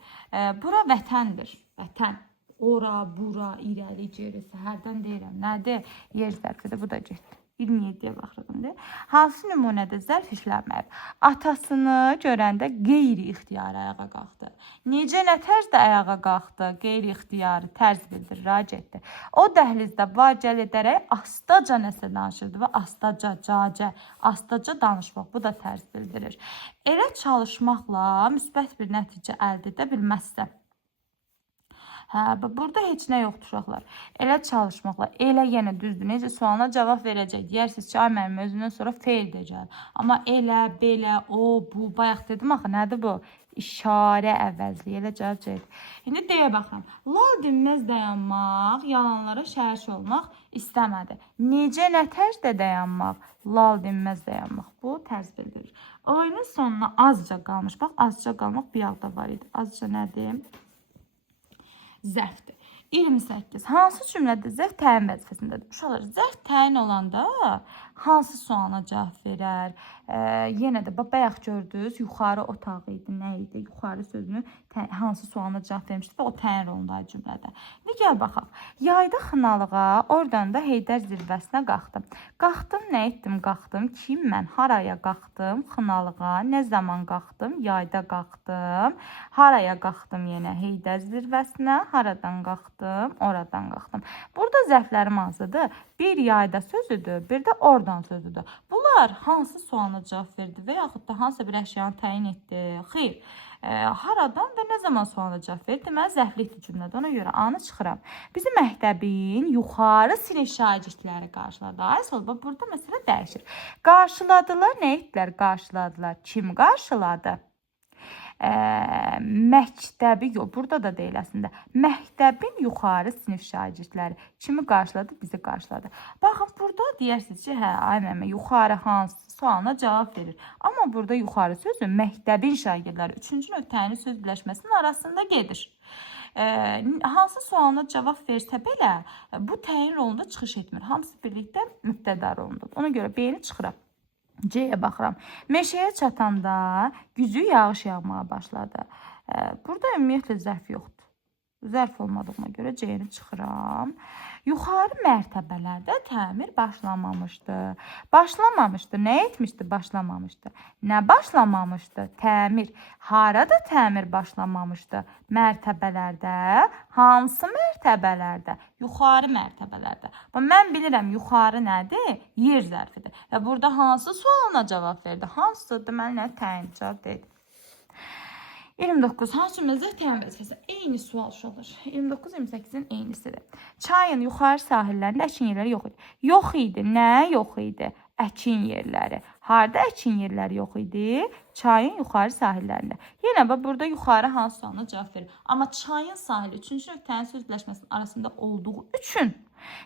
Bura vətəndir. Vətən. Ora, bura, irəli, geri, hərdən deyirəm. Nədir? Yer zərfidir. Bu da getdi. 27-yə baxırdım. Hansı nümunədə zərf işlənməyib? Atasını görəndə qeyri-ixtiyari ayağa qalxdı. Necə, nə tərzdə ayağa qalxdı? Qeyri-ixtiyari tərz bildirir, getdi. O dəhlizdə var-gəl edərək astaca nəsə danışırdı və astaca danışmaq. Bu da tərz bildirir. Elə çalışmaqla müsbət bir nəticə əldə edə bilməzsə. Burada heç nə yoxdur uşaqlar. Elə çalışmaqla, elə yenə düzdür. Necə sualına cavab verəcək. Deyirsiniz ki, ay mənim özündən sonra feil də gəlir. Amma elə, belə, o, bu, bayaq dedim axı, nədir bu? İşarə əvəzliyi, elə cavab verir. İndi deyə baxıram. Lal dinməz dayanmaq, yalanlara şərh olmaq istəmədi. Necə, nə tərzdə dayanmaq? Lal dinməz dayanmaq. Bu tərz bildirir. Oyunun sonuna azca qalmış. Bax, azca qalmaq bir yağda var idi. Azca nədir? Zərfdir. 28. Hansı cümlədə zərf təyin vəzifəsindədir? Uşaqlar, zərf təyin olanda hansı suala cavab verər? Yenə də bayaq gördünüz, yuxarı otaq idi, nə idi? Yuxarı sözünü hansı suala cavab vermişdi və o təyin rolundaydı cümlədə. İndi gəl baxaq. Yayda xınalığa, oradan da Heydər zirvəsinə qalxdım. Qalxdım, nə etdim? Qalxdım. Kim mən? Haraya qalxdım? Xınalığa. Nə zaman qalxdım? Yayda qalxdım. Haraya qalxdım yenə? Heydər zirvəsinə. Haradan qalxdım? Oradan qalxdım. Burada zərflərim hansıdır? Bir yayda sözüdür, bir də oradan sözüdür. Bunlar hansı suala cavab verdi və yaxud da hansısa bir əşyanı təyin etdi? Xeyr. Haradan və nə zaman suala cavab verdi? Deməli, zərflikdir cümlədə. Ona görə A-nı çıxıram. Bizim məktəbin yuxarı sinif şagirdləri qarşıladı. Ay solba, burada məsələ dəyişir. Qarşıladılar, nə etdilər? Qarşıladılar. Kim qarşıladı? Məktəbi, yox, burada da deyil əslində. Məktəbin yuxarı sinif şagirdləri kimi qarşıladı? Bizi qarşıladı. Baxın, burada deyirsiniz ki, hə, ay məmə, yuxarı hansı sualına cavab verir. Amma burada yuxarı sözü məktəbin şagirdləri, üçüncü nöqtənin söz birləşməsinin arasında gedir. Hansı sualına cavab versə belə, bu təyin rolunda çıxış etmir. Hamısı birlikdə mübtəda rolundadır. Ona görə B-ni çıxıram. C-yə baxıram. Meşəyə çatanda güclü yağış yağmağa başladı. Burada ümumiyyətlə zərf yoxdur. Zərf olmadığına görə C-ni çıxıram. Yuxarı mərtəbələrdə təmir başlamamışdı. Başlamamışdı. Nə etmişdi? Başlamamışdı. Nə başlamamışdı? Təmir. Harada təmir başlamamışdı? Mərtəbələrdə. Hansı mərtəbələrdə? Yuxarı mərtəbələrdə. Mən bilirəm yuxarı nədir? Yer zərfidir. Və burada hansı sualına cavab verdi? Hansıdır? Deməli, nə təyin cavab deyil. 29. Hansı cümlədə təyin vəzifəsi? Eyni sual olur. 29-28-in eynisidir. Çayın yuxarı sahillərində əkin yerləri yox idi. Yox idi. Nə yox idi? Əkin yerləri. Harada əkin yerləri yox idi? Çayın yuxarı sahillərində. Yenə burada yuxarı hansı sualına cavab verir. Amma çayın sahili 3-cü nöqtənin söz birləşməsinin arasında olduğu üçün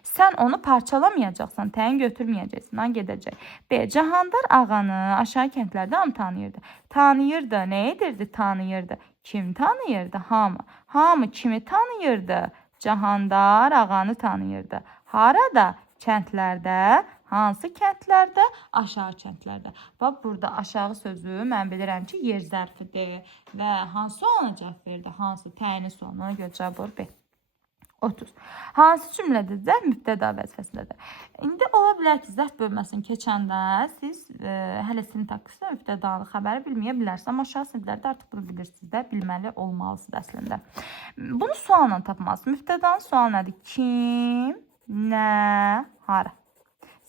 sən onu parçalamayacaqsan, təyin götürməyəcəksən, han gedəcək. B. Cahandar ağanı aşağı kəndlərdə hamı tanıyırdı. Tanıyırdı, nə edirdi? Tanıyırdı. Kim tanıyırdı? Hamı. Hamı kimi tanıyırdı? Cahandar ağanı tanıyırdı. Harada? Kəndlərdə. Hansı kəndlərdə? Aşağı kəndlərdə. Bax, burada aşağı sözü mən bilirəm ki, yer zərfidir və hansı ona cavab verdi? Hansı təyini sualına, ona görə cavab olur B. 30. Hansı cümlədir? Zərf mübtəda vəzifəsindədir. İndi ola bilər ki, zərf bölməsini keçəndə siz hələ sintaksda mübtədalı xəbəri bilməyə bilərsiniz. Amma aşağı siniflərdə artıq bunu bilirsiniz də, bilməli olmalısınız əslində. Bunu sualla tapmalısınız. Mübtədanın sualı nədir? Kim, nə, hara?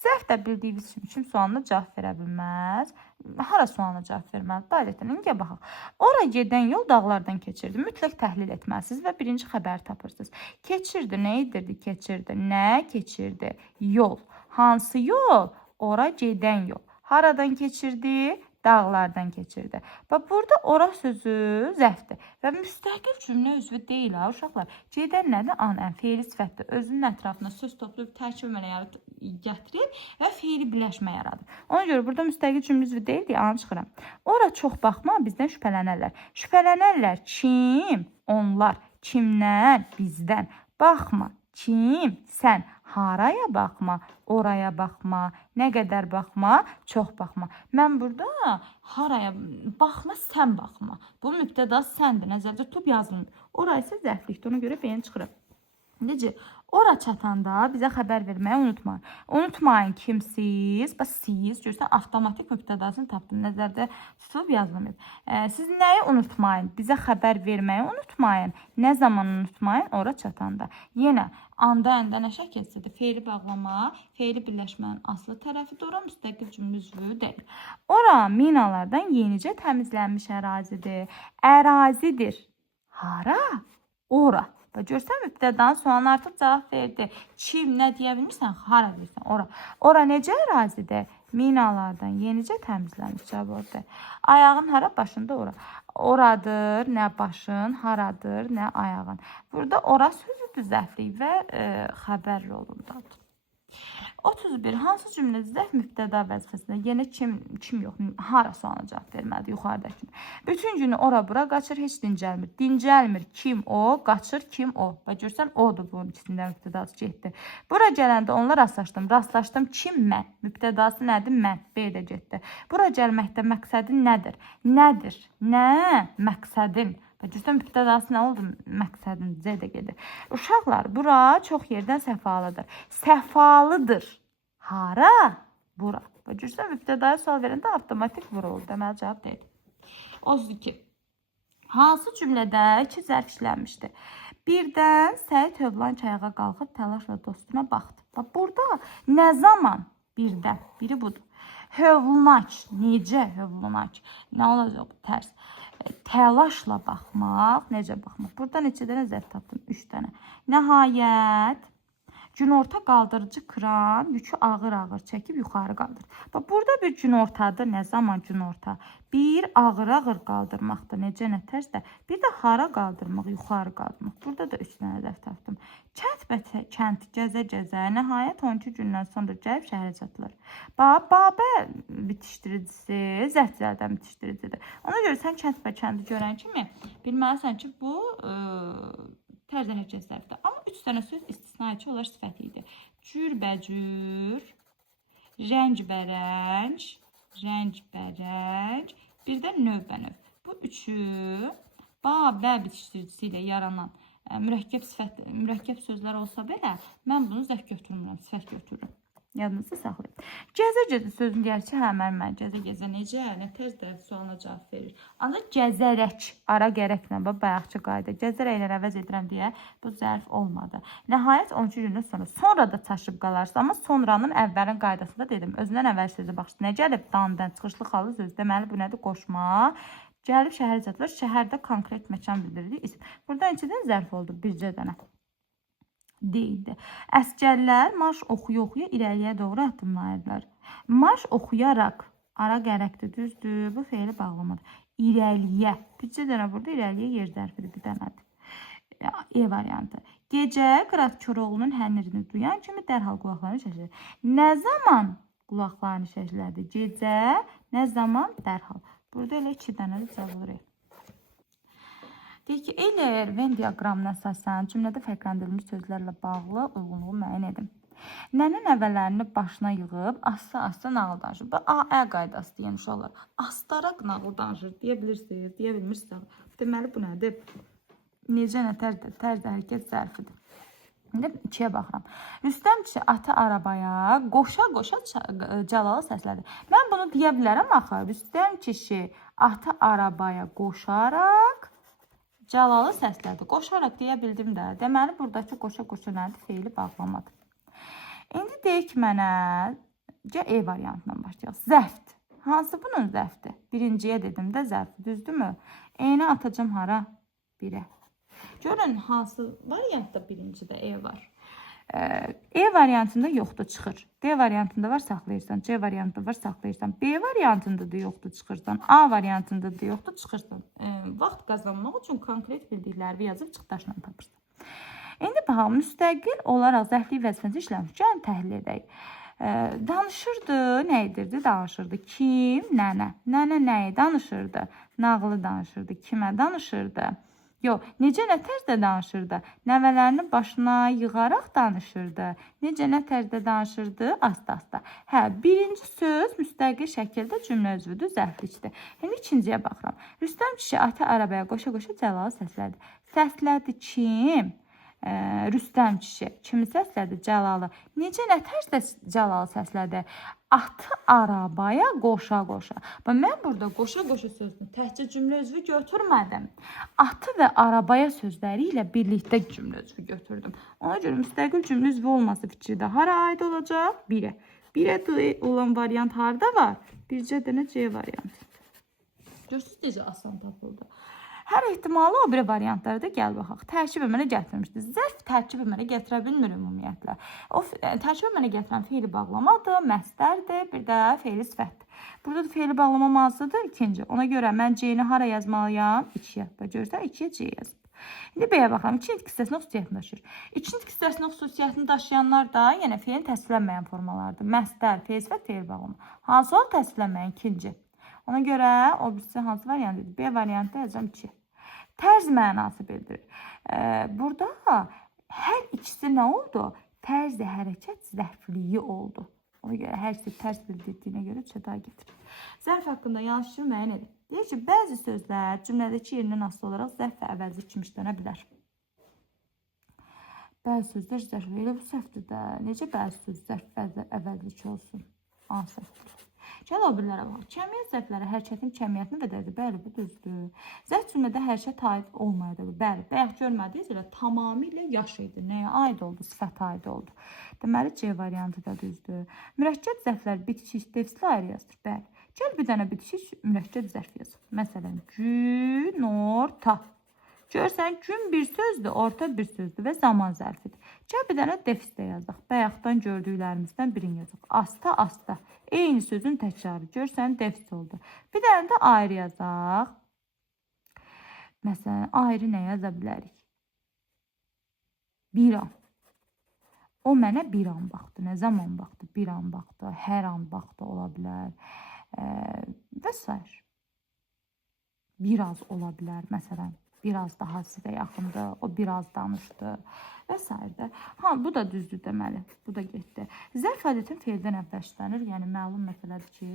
Zərf də bildiyiniz kimi sualına cavab verə bilməz. Hara sualına cavab verməz? Dairətdən ingə baxaq. Ora gedən yol dağlardan keçirdi. Mütləq təhlil etməlisiniz və birinci xəbəri tapırsınız. Keçirdi, nə edirdi? Keçirdi. Nə keçirdi? Yol. Hansı yol? Ora gedən yol. Haradan keçirdi? Dağlardan keçirdi. Bax, burada ora sözü zərfdir. Və müstəqil cümlə üzvü deyil ha, uşaqlar. Gedən nədir? An, feili sifətdir. Özünün ətrafına söz toplayıb tərkib əməliyyatı gətirir və feili birləşmə yaradır. Ona görə burada müstəqil cümlə üzvü deyil deyə anı çıxıram. Ora çox baxma, bizdən şübhələnərlər. Şübhələnərlər kim? Onlar. Kimdən? Bizdən. Baxma. Kim? Sən. Haraya baxma, oraya baxma, nə qədər baxma, çox baxma. Mən burada haraya baxma, sən baxma. Bu mübtəda səndir, nəzərdə tutub yazılmır. Orası isə zərflikdir, ona görə B-ni çıxırım. Necə? Ora çatanda bizə xəbər verməyi unutmayın. Unutmayın kimsiz? Bax, siz görürsən, avtomatik mübtədasını tapdım. Nəzərdə tutub yazılmayıb. Siz nəyi unutmayın? Bizə xəbər verməyi unutmayın. Nə zaman unutmayın? Ora çatanda. Yenə anda, əndə nə şəkilsizdir? Feili bağlama, feili birləşmənin aslı tərəfidir. Ora müstəqil cümlə üzvü deyil. Ora minalardan yenicə təmizlənmiş ərazidir. Ərazidir. Hara? Ora. Görsən, mübtədanın sualına artıq cavab verdi. Kim, nə deyə bilmirsən? Hara deyirsən? Ora. Ora necə ərazidir? Minalardan yenicə təmizlənmiş cavab oldu. Ayağın hara? Başında ora. Oradır, nə başın, haradır, nə ayağın. Burada ora sözüdür zərflik və xəbər rolundadır. 31. Hansı cümlədə zərf mübtəda vəzifəsində yenə kim yox, hara sualına cavab verməlidir yuxarıdakı. Bütün günü ora bura qaçır, heç dincəlmir. Dincəlmir kim o, qaçır kim o. Və görsən odur bunun ikisindən mübtədası getdi. Bura gələndə onunla rastlaşdım. Rastlaşdım kim mən? Mübtədası nədir? Mən. B də getdi. Bura gəlməkdə məqsədin nədir? Nədir? Nə? Məqsədin. Və görsən mübtədası nə oldu? Məqsədin C də gedir. Uşaqlar, bura çox yerdən səfalıdır. Səfalıdır. Hara? Bura. Və görsən mübtədaya sual verəndə avtomatik bura oldu. Deməli cavab deyil. 32. Hansı cümlədə iki zərf işlənmişdir? Birdən Səid hövlan ayağa qalxıb təlaşla dostuna baxdı. Və burada nə zaman? Birdən. Biri budur. Hövlac. Necə hövlac? Nə olacaq bu tərs? Təlaşla baxmaq, necə baxmaq? Burada neçə dənə zərf tapdım? 3 dənə. Nəhayət, günorta qaldırıcı kran yükü ağır-ağır çəkib yuxarı qaldırır. Burada bir günortadır. Nə zaman günorta? Bir ağır-ağır qaldırmaqdır. Necə, nə tərzdə? Bir də hara qaldırmaq, yuxarı qaldırmaq. Burada da 3 dənə zərf tapdım. Kənd və kənd gəzə-gəzə, nəhayət 12 gündən sonra gəlib şəhərə çatılır. Babə bitişdiricisi, zərflərdən bitişdiricidir. Ona görə sən kənd və kəndi görən kimi bilməlisən ki, bu tərz hərəkət zərfdir. Amma 3 dənə söz istisnai olaraq sifəti idi. Cürbəcür, rəngbərəng, bir də növbənöv. Bu üçü babə bitişdiricisi ilə yaranan mürəkkəb sözlər olsa belə, mən bunu zərf götürmürəm, sifət götürürüm. Yadınızda saxlayın. Gəzə-gəzə sözün gəlişi həmən gəzə-gəzə necə, nə tərzdə sualına cavab verir. Ancaq gəzərək, ara gərəklə, bayaqçı qayda, gəzərəklə əvəz edirəm deyə bu zərf olmadı. Nəhayət 12 gündən sonra da çaşıb qalarsa, amma sonranın əvvəlin qaydasında dedim, özündən əvvəl sözü baxışdı. Nə gəlib? Dandan çıxışlı xalı söz. Deməli, bu nədir? Qoşma. Gəlib şəhərə çatılır. Şəhərdə konkret məkan bildirir. Burada neçədən zərf oldu? Bircə dənə. Deyildi. Əskərlər marş oxuya-oxuya irəliyə doğru addımlayırlar. Marş oxuyaraq, ara gərəkdir, düzdür, bu feili bağlamadır. İrəliyə, bircə dənə burada irəliyə yer zərfidir, bir dənədir. E variantı. Gecə Qırat Koroğlu'nun hənirini duyan kimi dərhal qulaqlarını şəklədi. Nə zaman qulaqlarını şəklədi? Gecə, nə zaman dərhal. Burada elə 2 dənə də cavab verir. Deyir ki, Eyler-Venn diaqramına əsasən cümlədə fərqləndirilmiş sözlərlə bağlı uyğunluğu müəyyən edin. Nənə nəvələrini başına yığıb, asta-asta nağıl danışır. Bu A qaydası deyən uşaqlar. Astaraq nağıl danışır, deyə bilirsiniz, deyə bilmirsiniz. Deməli, bu nədir? Necə, nə tərzdə hərəkət zərfidir. İndi 2-yə baxıram. Rüstəm kişi atı arabaya qoşa-qoşa Cəlalı səslədi. Mən bunu deyə bilərəm axı. Rüstəm kişi atı arabaya qoşaraq Cəlalı səslədi. Qoşaraq deyə bildim də. Deməli, buradakı qoşa-qoşa nədir? Feili bağlamadır. İndi deyək mənə, E variantından başlayaq. Zərfdir. Hansı bunun zərfdir? Birinciyə dedim də zərfdir, düzdürmü? E-ni atacam hara? 1-ə. Görün, hansı variantda birincidə E var? E variantında yoxdur, çıxır. D variantında var, saxlayırsan. C variantında var, saxlayırsan. B variantında da yoxdur, çıxırsan. A variantında da yoxdur, çıxırsan. Vaxt qazanmaq üçün konkret bildikləri yazıb çıxdaşla tapırsan. İndi baxaq, müstəqil olaraq zərflik vəzifəsi işləmiş. Gəlin təhlil edək. Danışırdı, nə edirdi? Danışırdı. Kim? Nənə. Nənə nəyi danışırdı? Nağılı danışırdı. Kimə danışırdı? Yox, necə nə tərzdə danışırdı? Nəvələrini başına yığaraq danışırdı. Necə nə tərzdə danışırdı? Asta-asta. Birinci söz müstəqil şəkildə cümlə üzvüdür, zərflikdir. İndi ikinciyə baxıram. Rüstəm kişi atı arabaya qoşa-qoşa Cəlalı səslədi. Səslədi kim? Rüstəm kişi. Kimi səslədi? Cəlalı. Necə nə tərzdə Cəlalı səslədi? Atı arabaya qoşa-qoşa. Mən burada qoşa-qoşa sözünü təhcə cümlə üzvü götürmədim. Atı və arabaya sözləri ilə birlikdə cümlə üzvü götürdüm. Ona görə müstəqil cümlə üzvü olması fikri də hara aid olacaq? 1-ə. 1-ə olan variant harada var? Bircə dənə C variantı. Görürsünüz necə asan tapıldı. Hər ehtimalı o bir variantları da gəl baxaq. Tərkib əmələ gətirmişdir. Zərf tərkib əmələ gətirə bilmir ümumiyyətlə. O tərkib əmələ gətirən feili bağlamadır, məstərdir, bir də feili sifətdir. Burada da feili bağlama mazlıdır, ikinci. Ona görə mən C-ni hara yazmalıyam? 2-yə. Və görürsən, 2-yə C yazıb. İndi bəyə baxalım. İkinci hissəsinin xüsusiyyətini daşıyır. İkinci hissəsinin xüsusiyyətini daşıyanlar da yenə feilin təsvirlənməyən formalarıdır. Məsdər, feil sifət, feil bağlama. Hansı ol təsvirlənməyən? İkinci. Ona görə o birisi hansı variantdır? B variantı yazacağım 2. Tərz mənası bildirir. Burada hər ikisi nə oldu? Tərz hərəkət zərfliyi oldu. Ona görə hər ikisi tərs bildirdiyinə görə çəta getirir. Zərf haqqında yanlış müəyyən edin. Deyir ki, bəzi sözlər cümlədəki yerindən asılı olaraq zərf və əvəzli kimi işlənə bilər. Bəzi sözlər zərf elə bu səhvdir də. Necə bəzi söz zərf və əvəzlik olsun? Hansı səhvdir? Gəl o birlərə bax. Cəmiyyət zərfləri hərəkətin cəmiyyətini vedərdir. Bəli, bu düzdür. Zərf cümlədə hərəkət aid olmayacaq. Bəli, bayaq görmədiniz elə tamamilə yaş idi. Nəyə aid oldu? Sifətə aid oldu. Deməli, C variantı da düzdür. Mürəkkəb zərflər bitişik defisli ayrı yazılır. Bəli. Gəl bir dənə bitişik mürəkkəb zərf yazaq. Məsələn, gün, orta. Görsən, gün bir sözdür, orta bir sözdür və zaman zərfidir. Gəl bir dənə defis də yazaq. Bayaqdan gördüklərimizdən birini yazaq. Asta, asta. Eyni sözün təkrarı. Görsən, defis oldu. Bir dənə də ayrı yazaq. Məsələn, ayrı nə yaza bilərik? Bir an. O mənə bir an baxdı. Nə zaman baxdı? Bir an baxdı. Hər an baxdı ola bilər. Və s. Biraz ola bilər. Məsələn, biraz daha sizə yaxındır. O biraz danışdı. Və s. Ha, bu da düzdür deməli. Bu da getdi. Zərf adətin feildən əvvəl işlənir. Yəni, məlum məsələdir ki,